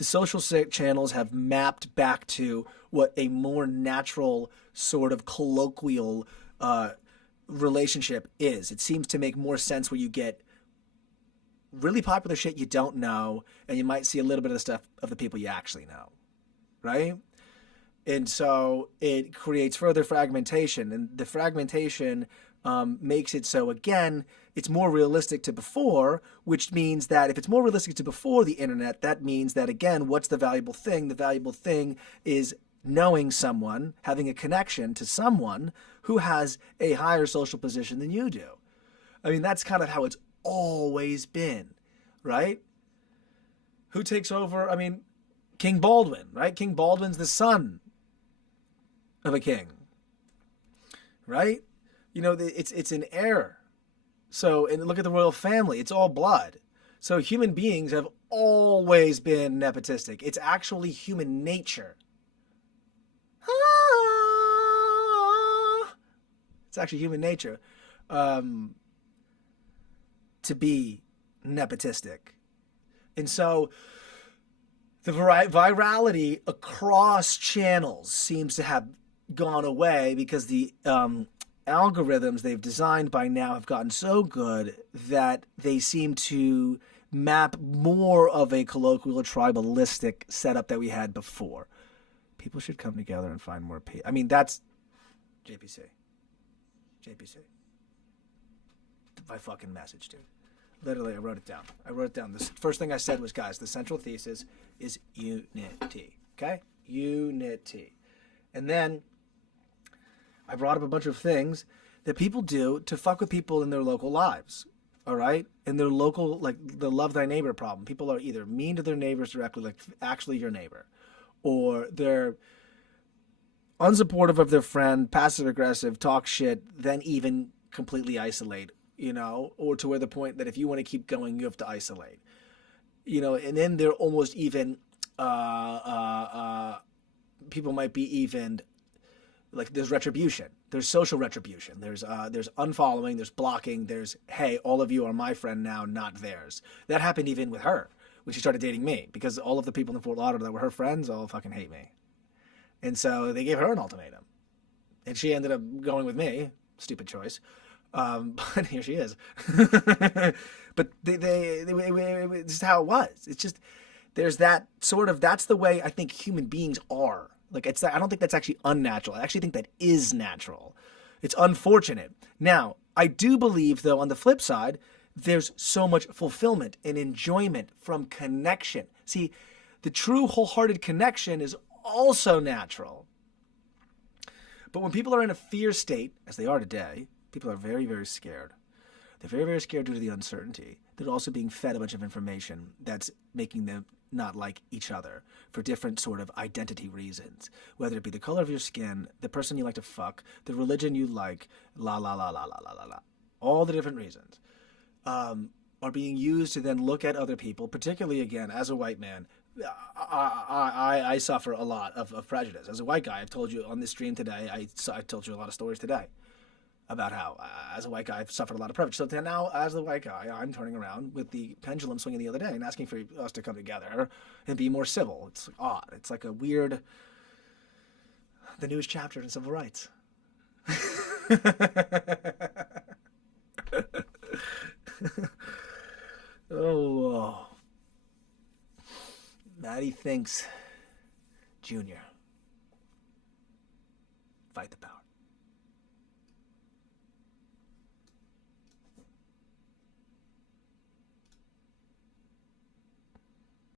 social channels have mapped back to what a more natural sort of colloquial relationship is. It seems to make more sense where you get really popular shit you don't know, and you might see a little bit of the stuff of the people you actually know, right? And so it creates further fragmentation, and the fragmentation makes it so, again, it's more realistic to before, which means that if it's more realistic to before the internet, that means that, again, what's the valuable thing? The valuable thing is knowing someone, having a connection to someone who has a higher social position than you do. I mean, that's kind of how it's always been, right? Who takes over? I mean, King Baldwin, right? King Baldwin's the son of a king, right? You know, it's an heir. So, and look at the royal family. It's all blood. So human beings have always been nepotistic. It's actually human nature. It's actually human nature to be nepotistic. And so the virality across channels seems to have gone away because the algorithms they've designed by now have gotten so good that they seem to map more of a colloquial or tribalistic setup that we had before. People should come together and find more peace. I mean, that's JPC. My fucking message, dude. Literally, I wrote it down. The first thing I said was, guys, the central thesis is unity. Okay? Unity. And then I brought up a bunch of things that people do to fuck with people in their local lives. All right? In their local, like the love thy neighbor problem. People are either mean to their neighbors directly, like actually your neighbor, or they're unsupportive of their friend, passive aggressive, talk shit, then even completely isolate, you know, or to where the point that if you want to keep going, you have to isolate, you know, and then they're almost even, people might be even, like there's retribution, there's social retribution, there's unfollowing, there's blocking, there's, hey, all of you are my friend now, not theirs. That happened even with her when she started dating me, because all of the people in Fort Lauderdale that were her friends all fucking hate me. And so they gave her an ultimatum. And she ended up going with me. Stupid choice. But here she is. But this is how it was. It's just, there's that sort of, that's the way I think human beings are. Like, I don't think that's actually unnatural. I actually think that is natural. It's unfortunate. Now, I do believe, though, on the flip side, there's so much fulfillment and enjoyment from connection. See, the true wholehearted connection is also natural. But when people are in a fear state, as they are today, people are very, very scared. They're very, very scared due to the uncertainty. They're also being fed a bunch of information that's making them not like each other for different sort of identity reasons, whether it be the color of your skin, the person you like to fuck, the religion you like, la la la la la la la la, all the different reasons, are being used to then look at other people, particularly again as a white man. I suffer a lot of prejudice as a white guy. I've told you on this stream today. I told you a lot of stories today about how, as a white guy, I've suffered a lot of privilege. So now, as the white guy, I'm turning around with the pendulum swinging the other day and asking for us to come together and be more civil. It's odd. It's like a weird, the newest chapter in civil rights. Oh, MattyTHINKS Jr. Fight the power.